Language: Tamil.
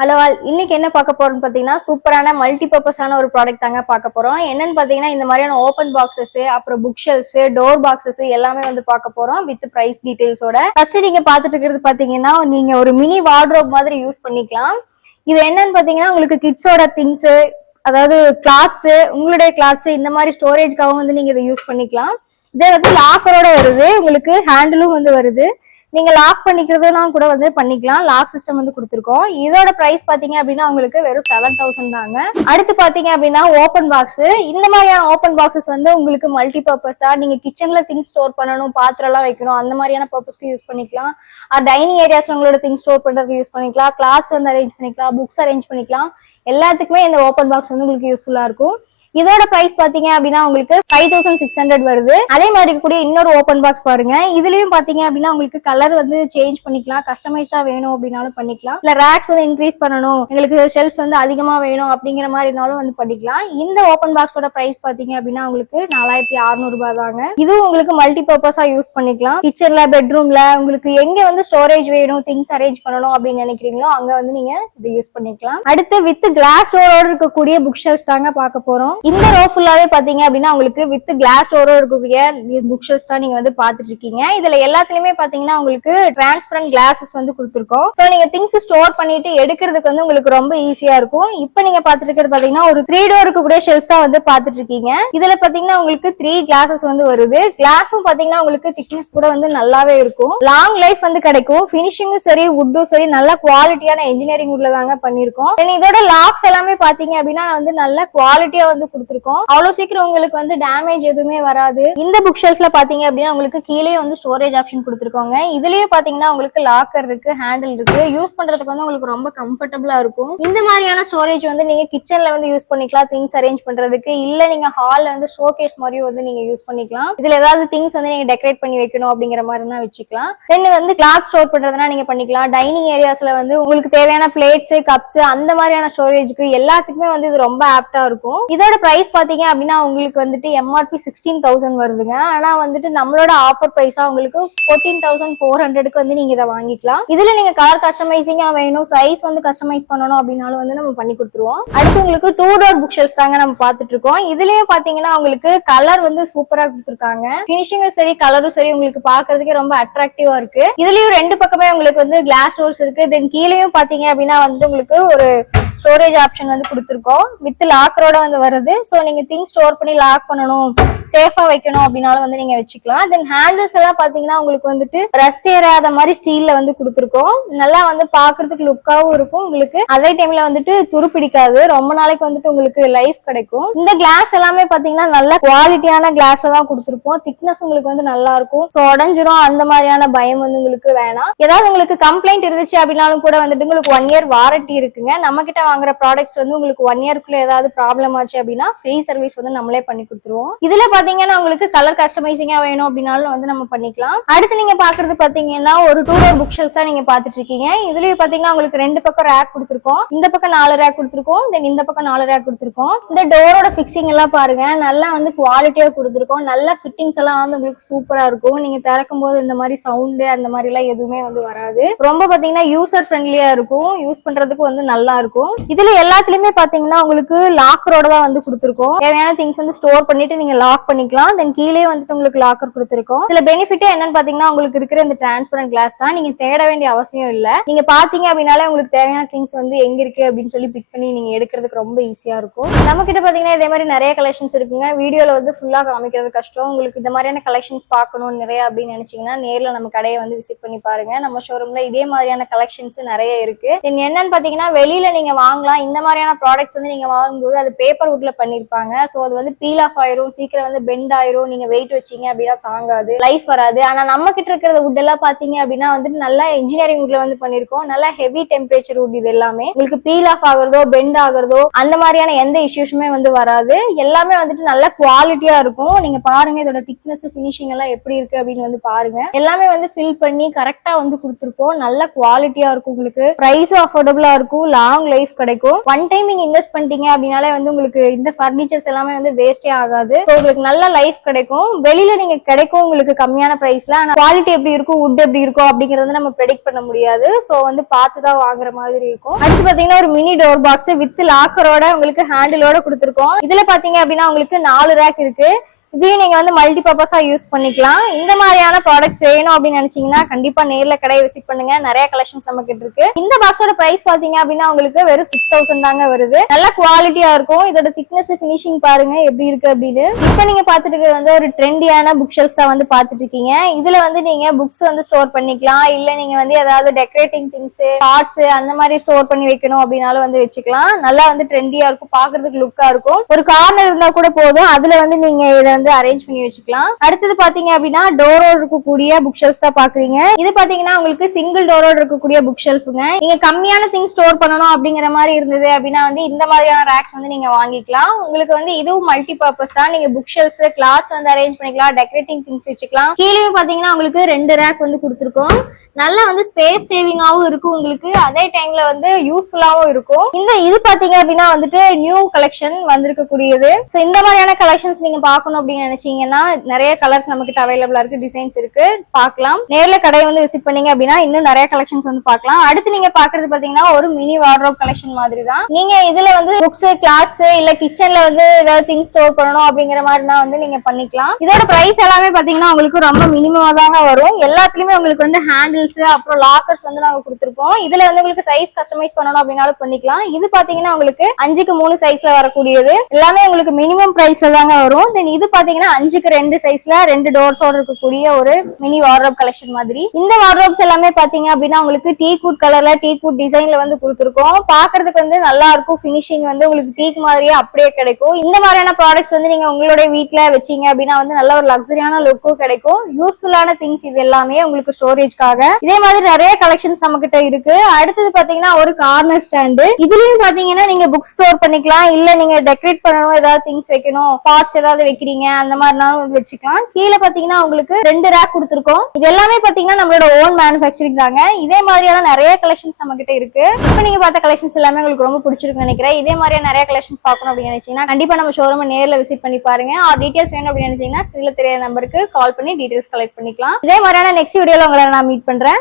ஹலோ ஆல், இன்னைக்கு என்ன பார்க்க போறோம்னு பாத்தீங்கன்னா சூப்பரான மல்டி பர்பஸான ஒரு ப்ராடக்ட் தாங்க பார்க்க போறோம். என்னன்னு பாத்தீங்கன்னா இந்த மாதிரியான ஓப்பன் பாக்ஸஸ், அப்புறம் புக் ஷெல்ஃப்ஸ், டோர் பாக்ஸஸ் எல்லாமே வந்து பார்க்க போறோம் வித் பிரைஸ் டீடைல்ஸோட. ஃபர்ஸ்ட் நீங்க பாத்துட்டு இருக்கிறது பாத்தீங்கன்னா நீங்க ஒரு மினி வார்ட்ரோப் மாதிரி யூஸ் பண்ணிக்கலாம். இது என்னன்னு பாத்தீங்கன்னா உங்களுக்கு கிட்ஸோட திங்ஸ், அதாவது கிளாத்ஸ், உங்களுடைய கிளாத்ஸ் இந்த மாதிரி ஸ்டோரேஜ்க்காகவும் வந்து நீங்க இதை யூஸ் பண்ணிக்கலாம். இதே வந்து லாக்கரோட வருது, உங்களுக்கு ஹேண்டிலும் வந்து வருது. நீங்க லாக் பண்ணிக்கிறதுலாம் கூட வந்து பண்ணிக்கலாம். லாக் சிஸ்டம் வந்து கொடுத்துருக்கோம். இதோட பிரைஸ் பாத்தீங்க அப்படின்னா உங்களுக்கு வெறும் 7000 தாங்க. அடுத்து பாத்தீங்க அப்படின்னா ஓப்பன் பாக்ஸ். இந்த மாதிரியான ஓப்பன் பாக்ஸஸ் வந்து உங்களுக்கு மல்டி பர்பஸா நீங்க கிச்சன்ல திங்ஸ் ஸ்டோர் பண்ணணும், பாத்திரம் எல்லாம் வைக்கணும், அந்த மாதிரியான பர்பஸ்க்கு யூஸ் பண்ணிக்கலாம். டைனிங் ஏரியாஸ்ல உங்களோட திங்ஸ் ஸ்டோர் பண்றதுக்கு யூஸ் பண்ணிக்கலாம். கிளாத்ஸ் வந்து அரேஞ்ச் பண்ணிக்கலாம், புக்ஸ் அரேஞ்ச் பண்ணிக்கலாம். எல்லாத்துக்குமே இந்த ஓப்பன் பாக்ஸ் வந்து உங்களுக்கு யூஸ்ஃபுல்லா இருக்கும். இதோட பிரைஸ் பாத்தீங்க அப்படின்னா உங்களுக்கு 5600 வருது. அதே மாதிரி கூட இன்னொரு ஓப்பன் பாக்ஸ் பாருங்க. இதுலயும் பாத்தீங்க அப்படின்னா உங்களுக்கு கலர் வந்து சேஞ்ச் பண்ணிக்கலாம். கஸ்டமைஸ்டா வேணும் அப்படின்னாலும் பண்ணிக்கலாம். இல்ல ரேக்ஸ் வந்து இன்க்ரீஸ் பண்ணணும், எங்களுக்கு ஷெல்ஃப்ஸ் வந்து அதிகமா வேணும் அப்படிங்கிற மாதிரினாலும் வந்து பண்ணிக்கலாம். இந்த ஓப்பன் பாக்ஸோட பிரைஸ் பாத்தீங்க அப்படின்னா உங்களுக்கு 4600 ரூபாய் தாங்க. இதுவும் உங்களுக்கு மல்டி பர்பஸா யூஸ் பண்ணிக்கலாம். கிச்சன்ல, பெட்ரூம்ல உங்களுக்கு எங்க வந்து ஸ்டோரேஜ் வேணும், திங்ஸ் அரேஞ்ச் பண்ணணும் அப்படின்னு நினைக்கிறீங்களோ அங்க வந்து நீங்க இதை யூஸ் பண்ணிக்கலாம். அடுத்து வித் கிளாஸ் டோரோட இருக்கக்கூடிய புக் ஷெல்ஃப்ஸ் தாங்க பார்க்க போறோம். இந்த ரோ ஃபுல்லாவே பாத்தீங்க அப்படின்னா உங்களுக்கு வித் கிளாஸ் டோரோ இருக்கக்கூடிய புக் ஷெல்ஃப்ஸ் தான் நீங்க வந்து பாத்துட்டு இருக்கீங்க. இதுல எல்லாத்துலயுமே பாத்தீங்கன்னா உங்களுக்கு டிரான்ஸ்பரண்ட் கிளாஸஸ் வந்து கொடுத்துருக்கோம். சோ நீங்க திங்ஸ் ஸ்டோர் பண்ணிட்டு எடுக்கிறதுக்கு வந்து உங்களுக்கு ரொம்ப ஈஸியா இருக்கும். இப்ப நீங்க பாத்துட்டு இருக்கிறது பாத்தீங்கன்னா ஒரு 3 டோர் இருக்கக்கூடிய ஷெல்ஃப் தான் வந்து பாத்துட்டு இருக்கீங்க. இதுல பாத்தீங்கன்னா உங்களுக்கு 3 கிளாஸஸ் வந்து வருது. கிளாஸும் பாத்தீங்கன்னா உங்களுக்கு திக்னஸ் கூட வந்து நல்லாவே இருக்கும். லாங் லைஃப் வந்து கிடைக்கும். பினிஷிங்கும் சரி, வுட்டும் சரி, நல்ல குவாலிட்டியான இன்ஜினியரிங் வுட்ல தாங்க பண்ணிருக்கோம். இதோட லாக்ஸ் எல்லாமே பாத்தீங்க அப்படின்னா வந்து நல்ல குவாலிட்டியா வந்து கொடுத்துருக்கோம். அவ்வளவு சீக்கிரம் உங்களுக்கு வந்து டேமேஜ் எதுவுமே வராது. இந்த புக் ஷெல்ஃப்ல பாத்தீங்க அப்படின்னா உங்களுக்கு கீழே வந்து ஸ்டோரேஜ் ஆப்ஷன் கொடுத்துருக்கோங்க. இதுலயே பாத்தீங்கன்னா உங்களுக்கு லாக்கர் இருக்கு, ஹேண்டில் இருக்கு. யூஸ் பண்றதுக்கு வந்து உங்களுக்கு ரொம்ப கம்ஃபர்டபுளா இருக்கும். இந்த மாதிரியான ஸ்டோரேஜ் வந்து நீங்க கிச்சன்ல வந்து யூஸ் பண்ணிக்கலாம், திங்ஸ் அரேஞ்ச் பண்றதுக்கு. இல்ல நீங்க ஹால்ல வந்து ஷோகேஸ் மாதிரியும் வந்து நீங்க யூஸ் பண்ணிக்கலாம். இதுல ஏதாவது திங்ஸ் வந்து நீங்க டெக்கரேட் பண்ணி வைக்கணும் அப்படிங்கிற மாதிரி வச்சுக்கலாம். தென் வந்து கிளாத் ஸ்டோர் பண்றதுனா நீங்க பண்ணிக்கலாம். டைனிங் ஏரியாஸ்ல வந்து உங்களுக்கு தேவையான பிளேட்ஸ், கப்ஸ் அந்த மாதிரியான ஸ்டோரேஜ்க்கு எல்லாத்துக்குமே வந்து இது ரொம்ப ஆப்டா இருக்கும். இதோட பிரைஸ் பாத்தீங்க அப்படின்னா உங்களுக்கு வந்துட்டு எம்ஆர்பி 16000 வருதுங்க. ஆனா வந்துட்டு நம்மளோட ஆஃபர் பிரைஸா உங்களுக்கு 14400க்கு வந்து நீங்க இதை வாங்கிக்கலாம். இதுல நீங்க கலர் கஸ்டமைசிங்கா வேணும், சைஸ் வந்து கஸ்டமைஸ் பண்ணணும் அப்படின்னாலும் வந்து நம்ம பண்ணி கொடுத்துருவோம். அடுத்து உங்களுக்கு 2 டோர் புக் ஷெல்ஃப் தாங்க நம்ம பாத்துட்டு இருக்கோம். இதுலயும் பாத்தீங்கன்னா உங்களுக்கு கலர் வந்து சூப்பரா கொடுத்துருக்காங்க. பினிஷிங்கும் சரி, கலரும் சரி, உங்களுக்கு பாக்குறதுக்கே ரொம்ப அட்ராக்டிவா இருக்கு. இதுலயும் 2 பக்கமே உங்களுக்கு வந்து கிளாஸ் டோர்ஸ் இருக்கு. தென் கீழேயும் பாத்தீங்க அப்படின்னா வந்து உங்களுக்கு ஒரு ஸ்டோரேஜ் ஆப்ஷன் வந்து கொடுத்துருக்கோம். வித் லாக்கரோட வந்து வருது. சோ நீங்க திங்ஸ் ஸ்டோர் பண்ணி லாக் பண்ணணும், சேஃபா வைக்கணும் அப்படின்னாலும் வந்து நீங்க வச்சுக்கலாம். தென் ஹேண்டில்ஸ் எல்லாம் பாத்தீங்கன்னா உங்களுக்கு வந்துட்டு ரஸ்ட் ஏறாத மாதிரி ஸ்டீல்ல வந்து கொடுத்துருக்கோம். நல்லா வந்து பாக்குறதுக்கு லுக்காவும் இருக்கும். உங்களுக்கு அதே டைம்ல வந்துட்டு துரு பிடிக்காது. ரொம்ப நாளைக்கு வந்துட்டு உங்களுக்கு லைஃப் கிடைக்கும். இந்த கிளாஸ் எல்லாமே பாத்தீங்கன்னா நல்ல குவாலிட்டியான கிளாஸ்ல தான் கொடுத்துருப்போம். திக்னஸ் உங்களுக்கு வந்து நல்லா இருக்கும். சோ உடஞ்சிரும் அந்த மாதிரியான பயம் வந்து உங்களுக்கு வேணாம். ஏதாவது உங்களுக்கு கம்ப்ளைண்ட் இருந்துச்சு அப்படின்னாலும் கூட வந்துட்டு உங்களுக்கு 1 இயர் வாரண்டி இருக்குங்க. நம்ம கிட்ட வாங்குற ப்ராடக்ட்ஸ் வந்து உங்களுக்கு 1 இயர்க்குள்ள ஏதாவது ப்ராப்ளம் ஆச்சு அப்படின்னா ஃப்ரீ சர்வீஸ் வந்து நம்மளே பண்ணி கொடுத்துருவோம். இதுல பாத்தீங்கன்னா உங்களுக்கு கலர் கஸ்டமைசிங்கா வேணும் அப்படின்னாலும் வந்து நம்ம பண்ணிக்கலாம். அடுத்து நீங்க பாக்குறது பாத்தீங்கன்னா ஒரு 2 டோர் புக் ஷெல்ஃப் தான் நீங்க பாத்துட்டு இருக்கீங்க. இதுலயும் பாத்தீங்கன்னா உங்களுக்கு 2 பக்கம் ரேக் கொடுத்துருக்கோம். இந்த பக்கம் 4 ரேக் கொடுத்துருக்கோம். தென் இந்த பக்கம் 4 ரேக் கொடுத்துருக்கோம். இந்த டோரோட பிக்சிங் எல்லாம் பாருங்க, நல்லா வந்து குவாலிட்டியா கொடுத்துருக்கோம். நல்ல ஃபிட்டிங்ஸ் எல்லாம் வந்து உங்களுக்கு சூப்பரா இருக்கும். நீங்க திறக்கும் போது இந்த மாதிரி சவுண்ட் அந்த மாதிரி எல்லாம் எதுவுமே வந்து வராது. ரொம்ப பாத்தீங்கன்னா யூசர் ஃப்ரெண்ட்லியா இருக்கும். யூஸ் பண்றதுக்கு வந்து நல்லா இருக்கும். இதுல எல்லாத்துலயுமே பாத்தீங்கன்னா உங்களுக்கு லாக்கரோட தான் வந்து கொடுத்துருக்கோம். தேவையான திங்ஸ் வந்து ஸ்டோர் பண்ணிட்டு நீங்க லாக் பண்ணிக்கலாம். தென் கீழே வந்துட்டு உங்களுக்கு லாக்கர் கொடுத்துருக்கோம். இதுல பெனிஃபிட்டே என்னன்னு பாத்தீங்கன்னா உங்களுக்கு இருக்கிற இந்த டிரான்ஸ்பரண்ட் கிளாஸ் தான். நீங்க தேட வேண்டிய அவசியம் இல்ல. நீங்க பாத்தீங்க அப்படின்னாலே உங்களுக்கு தேவையான திங்ஸ் வந்து எங்க இருக்கு அப்படின்னு சொல்லி பிக் பண்ணி நீங்க எடுக்கிறதுக்கு ரொம்ப ஈஸியா இருக்கும். நம்ம கிட்ட பாத்தீங்கன்னா இதே மாதிரி நிறைய கலெக்ஷன்ஸ் இருக்குங்க. வீடியோல வந்து ஃபுல்லா காமிக்கிறது கஷ்டம். உங்களுக்கு இந்த மாதிரியான கலெக்ஷன்ஸ் பார்க்கணும் நிறைய அப்படின்னு நினைச்சீங்கன்னா நேர்ல நம்ம கடையை வந்து விசிட் பண்ணி பாருங்க. நம்ம ஷோரூம்ல இதே மாதிரியான கலெக்ஷன்ஸ் நிறைய இருக்கு. தென் என்னன்னு பாத்தீங்கன்னா வெளியில நீங்க வாங்கலாம். இந்த மாதிரியான ப்ராடக்ட்ஸ் வந்து நீங்க வாங்கும்போது அது பேப்பர் வுட்ல பண்ணிருப்பாங்க. சோ அது வந்து பீல் ஆஃப் ஆயிரும், சீக்கிரம் வந்து பெண்ட் ஆயிரும். நீங்க வெயிட் வச்சீங்க அப்படின்னா தாங்காது, லைஃப் வராது. ஆனா நம்ம கிட்ட இருக்கிற வுட் எல்லாம் பாத்தீங்க அப்படின்னா வந்துட்டு நல்லா இன்ஜினியரிங் வுட்ல வந்து பண்ணிருக்கோம். நல்லா ஹெவி டெம்பரேச்சர் வுட். இது எல்லாமே உங்களுக்கு பீல் ஆஃப் ஆகுறதோ, பெண்ட் ஆகுறதோ அந்த மாதிரியான எந்த இஷ்யூஸுமே வந்து வராது. எல்லாமே வந்துட்டு நல்ல குவாலிட்டியா இருக்கும். நீங்க பாருங்க இதோட திக்னஸ், பினிஷிங் எல்லாம் எப்படி இருக்கு அப்படின்னு வந்து பாருங்க. எல்லாமே வந்து ஃபில் பண்ணி கரெக்டா வந்து கொடுத்துருக்கோம். நல்ல குவாலிட்டியா இருக்கும். உங்களுக்கு பிரைஸும் அஃபோர்டபுளா இருக்கும். லாங் லைஃப் கிடைக்கும். ஒன் டைம் நீங்க இன்வெஸ்ட் பண்ணிட்டீங்க அப்படின்னாலே வந்து உங்களுக்கு இந்த பர்னிச்சர்ஸ் எல்லாமே வந்து வேஸ்டே ஆகாது. உங்களுக்கு நல்ல லைஃப் கிடைக்கும். வெளியில நீங்க கிடைக்கும் உங்களுக்கு கம்மியான பிரைஸ்ல, ஆனா குவாலிட்டி எப்படி இருக்கும், வுட் எப்படி இருக்கும் அப்படிங்கறது நம்ம ப்ரெடிக்ட் பண்ண முடியாது. சோ வந்து பார்த்துதான் வாங்குற மாதிரி இருக்கும். அடுத்து பாத்தீங்கன்னா ஒரு மினி டோர் பாக்ஸ் வித் லாக்கரோட உங்களுக்கு ஹேண்டிலோட கொடுத்துருக்கோம். இதுல பாத்தீங்க அப்படின்னா உங்களுக்கு 4 ரேக் இருக்கு. இதையும் நீங்க வந்து மல்டி பர்பஸா யூஸ் பண்ணிக்கலாம். இந்த மாதிரியான ப்ராடக்ட்ஸ் வேணும் அப்படின்னு நினைச்சீங்கன்னா கண்டிப்பா நேர்ல கடையை விசிட் பண்ணுங்க. நிறைய கலெக்ஷன்ஸ் நம்ம கிட்ட இருக்கு. இந்த பாக்ஸோட பிரைஸ் பாத்தீங்க அப்படின்னா உங்களுக்கு வெறும் 6000 தாங்க வருது. நல்ல குவாலிட்டியா இருக்கும். இதோட திக்னஸ் பினிஷிங் பாருங்க எப்படி இருக்கு அப்படின்னு. இப்ப நீங்க பாத்துட்டு இருக்கிறது வந்து ஒரு ட்ரெண்டியான புக் ஷெல்ஃப் தான் வந்து பாத்துட்டு இருக்கீங்க. இதுல வந்து நீங்க புக்ஸ் வந்து ஸ்டோர் பண்ணிக்கலாம். இல்ல நீங்க வந்து ஏதாவது டெக்கரேட்டிங் திங்ஸ், பார்ட்ஸ் அந்த மாதிரி ஸ்டோர் பண்ணி வைக்கணும் அப்படின்னாலும் வந்து வச்சுக்கலாம். நல்லா வந்து ட்ரெண்டியா இருக்கும், பாக்குறதுக்கு லுக்கா இருக்கும். ஒரு கார்னர் இருந்தா கூட போதும், அதுல வந்து நீங்க இதை வந்து அரேஞ்ச் பண்ணி வச்சுக்கலாம். அடுத்தது பாத்தீங்க அப்படின்னா டோரோட இருக்கக்கூடிய புக் ஷெல்ஃப் தான் பாக்குறீங்க. இது பாத்தீங்கன்னா உங்களுக்கு சிங்கிள் டோரோட இருக்கக்கூடிய புக் ஷெல்ஃப்ங்க. நீங்க கம்மியான திங்ஸ் ஸ்டோர் பண்ணணும் அப்படிங்கிற மாதிரி இருந்தது அப்படின்னா வந்து இந்த மாதிரியான ரேக்ஸ் வந்து நீங்க வாங்கிக்கலாம். உங்களுக்கு வந்து இதுவும் மல்டி பர்பஸ் தான். நீங்க புக் ஷெல்ஃப்ஸ், கிளாத்ஸ் வந்து அரேஞ்ச் பண்ணிக்கலாம், டெக்கரேட்டிங் திங்ஸ் வச்சுக்கலாம். கீழே பாத்தீங்கன்னா உங்களுக்கு 2 ரேக் வந்து கொடுத்துருக்கோம். நல்லா வந்து ஸ்பேஸ் சேவிங்காவும் இருக்கும் உங்களுக்கு, அதே டைம்ல வந்து யூஸ்ஃபுல்லாவும் இருக்கும். இது பாத்தீங்க அப்படின்னா வந்துட்டு நியூ கலெக்ஷன் வந்திருக்கக்கூடியது. சோ இந்த மாதிரியான கலெக்ஷன்ஸ் நீங்க பாக்கணும் அப்படின்னு நினைச்சீங்கன்னா நிறைய கலர்ஸ் நம்ம கிட்ட அவைலபிளா இருக்கு, டிசைன்ஸ் இருக்கு, பார்க்கலாம். நேர்ல கடையை வந்து விசிட் பண்ணீங்க அப்படின்னா இன்னும் நிறைய கலெக்ஷன்ஸ் வந்து பார்க்கலாம். அடுத்து நீங்க பாக்குறது பாத்தீங்கன்னா ஒரு மினி வார்ட்ரோப் கலெக்ஷன் மாதிரி தான். நீங்க இதுல வந்து புக்ஸ், கிளாத்ஸ் இல்ல கிச்சன்ல வந்து ஏதாவது திங்ஸ் ஸ்டோர் பண்ணணும் அப்படிங்கிற மாதிரினா வந்து நீங்க பண்ணிக்கலாம். இதோட பிரைஸ் எல்லாமே பாத்தீங்கன்னா உங்களுக்கு ரொம்ப மினிமமா தாங்க வரும். எல்லாத்துலயுமே உங்களுக்கு வந்து ஹேண்டில் அப்புறம் லாக்கர்ஸ் வந்து நாங்க கொடுத்திருக்கோம். இதுல வந்து உங்களுக்கு சைஸ் கஸ்டமைஸ் பண்ணணும் அப்படினாலும் பண்ணிக்கலாம். இது பாத்தீங்கன்னா உங்களுக்கு 5க்கு 3 சைஸ்ல வரக்கூடியது. எல்லாமே உங்களுக்கு மினிமம் பிரைஸ்ல தாங்க வரும். தென் இது பாத்தீங்கன்னா 5க்கு 2 சைஸ்ல 2 டோர்ஸோட இருக்கக்கூடிய ஒரு மினி வார்ட்ரோப் கலெக்ஷன் மாதிரி. இந்த வார்ட்ரோப்ஸ் எல்லாமே பாத்தீங்க அப்படின்னா உங்களுக்கு டீக்வுட் கலர்ல, டீக்வுட் டிசைன்ல வந்து கொடுத்திருக்கோம். பாக்குறதுக்கு வந்து நல்லா இருக்கும். பினிஷிங் வந்து உங்களுக்கு டீக் மாதிரியே அப்படியே கிடைக்கும். இந்த மாதிரியான ப்ராடக்ட்ஸ் வந்து நீங்க உங்களுடைய வீட்டுல வச்சீங்க அப்படின்னா வந்து நல்ல ஒரு லக்ஸரியான லுக்கும் கிடைக்கும். யூஸ்ஃபுல்லான திங்ஸ் இது எல்லாமே உங்களுக்கு ஸ்டோரேஜ்க்காக. இதே மாதிரி நிறைய கலெக்ஷன்ஸ் நம்ம கிட்ட இருக்கு. அடுத்தது பாத்தீங்கன்னா ஒரு கார்னர் ஸ்டாண்டு. இதுலயும் பாத்தீங்கன்னா நீங்க புக் ஸ்டோர் பண்ணிக்கலாம், இல்ல நீங்க டெக்கரேட் பண்ணணும், ஏதாவது திங்ஸ் வைக்கணும், பார்ட்ஸ் ஏதாவது வைக்கிறீங்க அந்த மாதிரினாலும் வச்சுக்கலாம். கீழே பாத்தீங்கன்னா உங்களுக்கு 2 ரேக் கொடுத்துருக்கோம். இது எல்லாமே பாத்தீங்கன்னா நம்மளோட ஓன் மேனுஃபேக்சரிங் தாங்க. இதே மாதிரியான நிறைய கலெக்ஷன்ஸ் நம்ம கிட்ட இருக்கு. இப்ப நீங்க பார்த்த கலெக்ஷன்ஸ் எல்லாமே உங்களுக்கு ரொம்ப பிடிச்சிருக்குன்னு நினைக்கிறேன். இதே மாதிரியான நிறைய கலெக்ஷன்ஸ் பார்க்கணும் அப்படின்னு நினைச்சீங்கன்னா கண்டிப்பா நம்ம ஷோரூம் நேர்ல விசிட் பண்ணி பாருங்க. டீடைல்ஸ் வேணும் அப்படின்னு நினைச்சீங்கன்னா ஸ்கிரீன்ல தெரியாத நம்பருக்கு கால் பண்ணி டீடைல்ஸ் கலெக்ட் பண்ணிக்கலாம். இதே மாதிரியான நெக்ஸ்ட் வீடியோல உங்களை நான் மீட் பண்றேன்.